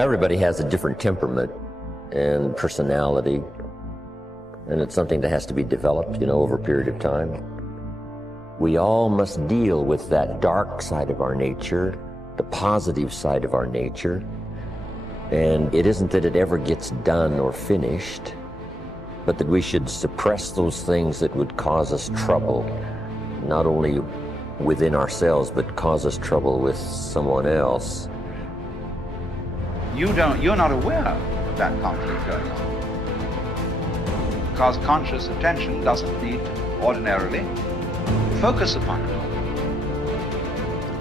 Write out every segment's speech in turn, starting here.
everybody has a different temperament and personality, and it's something that has to be developed, over a period of time. We all must deal with that dark side of our nature, the positive side of our nature, and it isn't that it ever gets done or finished, but that we should suppress those things that would cause us trouble, not only within ourselves, but cause us trouble with someone else. You're not aware of that conflict going on. Because conscious attention doesn't need ordinarily focus upon it.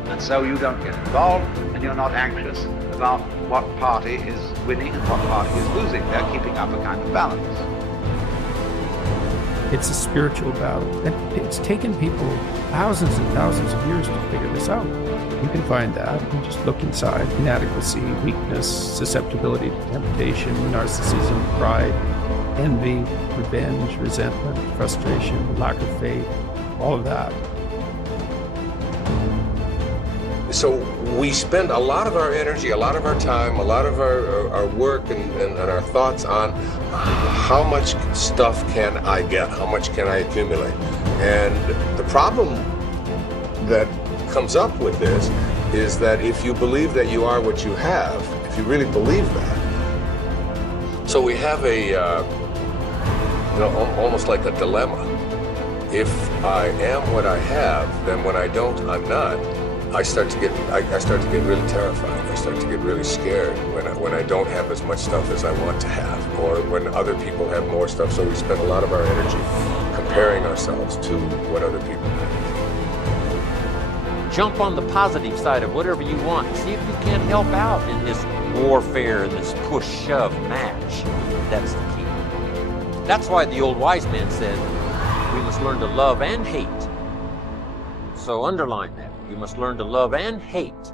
And so you don't get involved, and you're not anxious about what party is winning and what party is losing. They're keeping up a kind of balance. It's a spiritual battle. And it's taken people thousands and thousands of years to figure this out. You can find that and just look inside. Inadequacy, weakness, susceptibility to temptation, narcissism, pride, envy, revenge, resentment, frustration, lack of faith, all of that. So we spend a lot of our energy, a lot of our time, a lot of our work and our thoughts on how much stuff can I get, how much can I accumulate. And the problem that comes up with this is that if you believe that you are what you have, if you really believe that, so we have almost like a dilemma. If I am what I have, then when I don't, I'm not. I start to get really terrified. I start to get really scared when I don't have as much stuff as I want to have, or when other people have more stuff. So we spend a lot of our energy comparing ourselves to what other people have. Jump on the positive side of whatever you want. See if you can't help out in this warfare, in this push-shove match. That's the key. That's why the old wise man said, we must learn to love and hate. So underline that. You must learn to love and hate.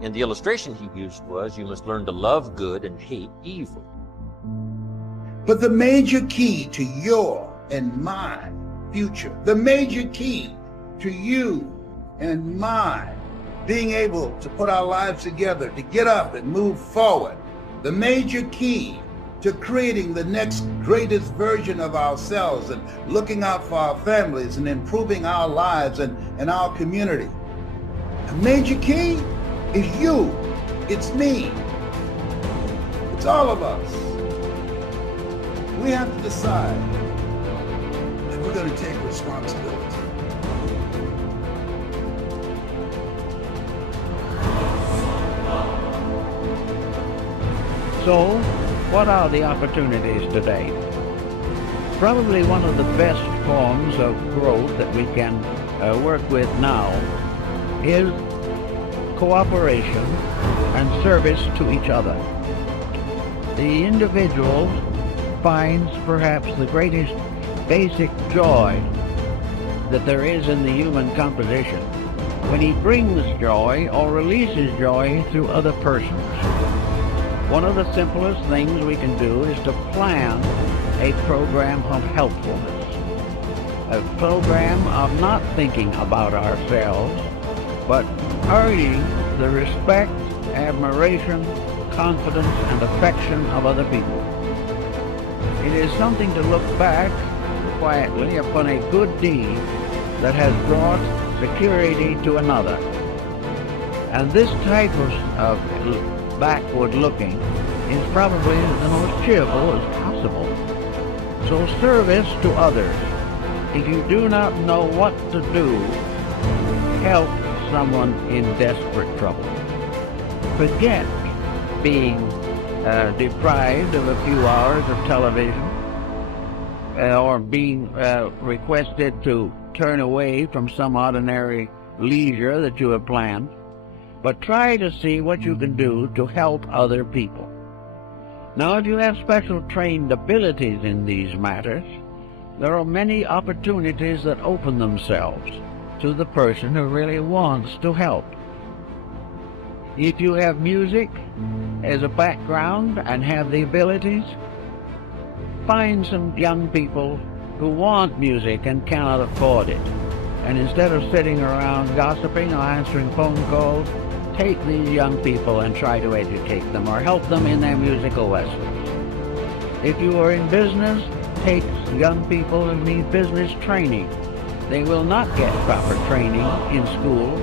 And the illustration he used was, you must learn to love good and hate evil. But the major key to your and my future, the major key to you and mine being able to put our lives together, to get up and move forward, the major key to creating the next greatest version of ourselves and looking out for our families and improving our lives and our community. The major key is you. It's me. It's all of us. We have to decide that we're going to take responsibility. So, what are the opportunities today? Probably one of the best forms of growth that we can work with now is cooperation and service to each other. The individual finds perhaps the greatest basic joy that there is in the human composition when he brings joy or releases joy through other persons. One of the simplest things we can do is to plan a program of helpfulness, a program of not thinking about ourselves, but earning the respect, admiration, confidence, and affection of other people. It is something to look back quietly upon a good deed that has brought security to another. And this type of backward looking is probably the most cheerful as possible. So service to others. If you do not know what to do, help someone in desperate trouble. Forget being deprived of a few hours of television or being requested to turn away from some ordinary leisure that you have planned. But try to see what you can do to help other people. Now, if you have special trained abilities in these matters, there are many opportunities that open themselves to the person who really wants to help. If you have music as a background and have the abilities, find some young people who want music and cannot afford it. And instead of sitting around gossiping or answering phone calls, take these young people and try to educate them or help them in their musical lessons. If you are in business, take young people who need business training. They will not get proper training in school,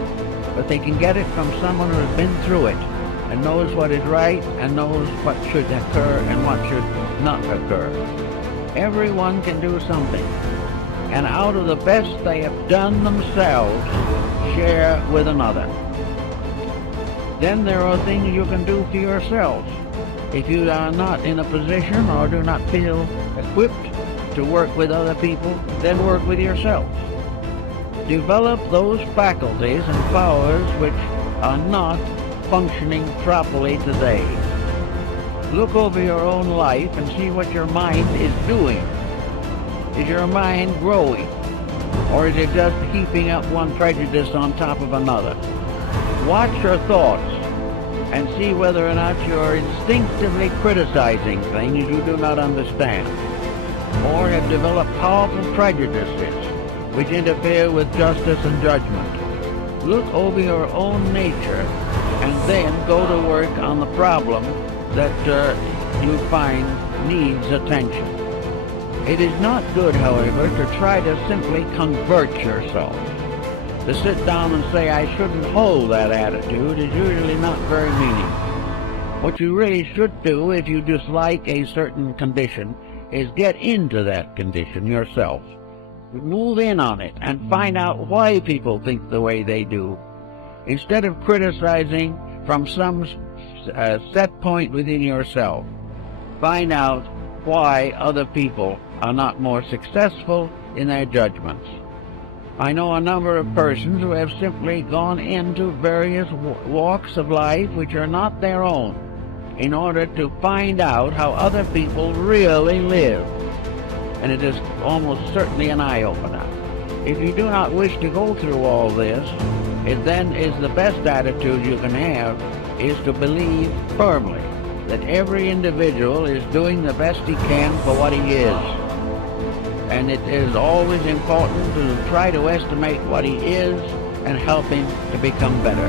but they can get it from someone who has been through it and knows what is right and knows what should occur and what should not occur. Everyone can do something, and out of the best they have done themselves, share with another. Then there are things you can do for yourselves. If you are not in a position or do not feel equipped to work with other people, then work with yourselves. Develop those faculties and powers which are not functioning properly today. Look over your own life and see what your mind is doing. Is your mind growing? Or is it just heaping up one prejudice on top of another? Watch your thoughts and see whether or not you're instinctively criticizing things you do not understand, or have developed powerful prejudices which interfere with justice and judgment. Look over your own nature and then go to work on the problem that you find needs attention. It is not good, however, to try to simply convert yourself. To sit down and say, I shouldn't hold that attitude, is usually not very meaningful. What you really should do if you dislike a certain condition is get into that condition yourself. Move in on it and find out why people think the way they do. Instead of criticizing from some set point within yourself, find out why other people are not more successful in their judgments. I know a number of persons who have simply gone into various walks of life which are not their own in order to find out how other people really live. And it is almost certainly an eye-opener. If you do not wish to go through all this, it then is the best attitude you can have is to believe firmly that every individual is doing the best he can for what he is. And it is always important to try to estimate what he is and help him to become better.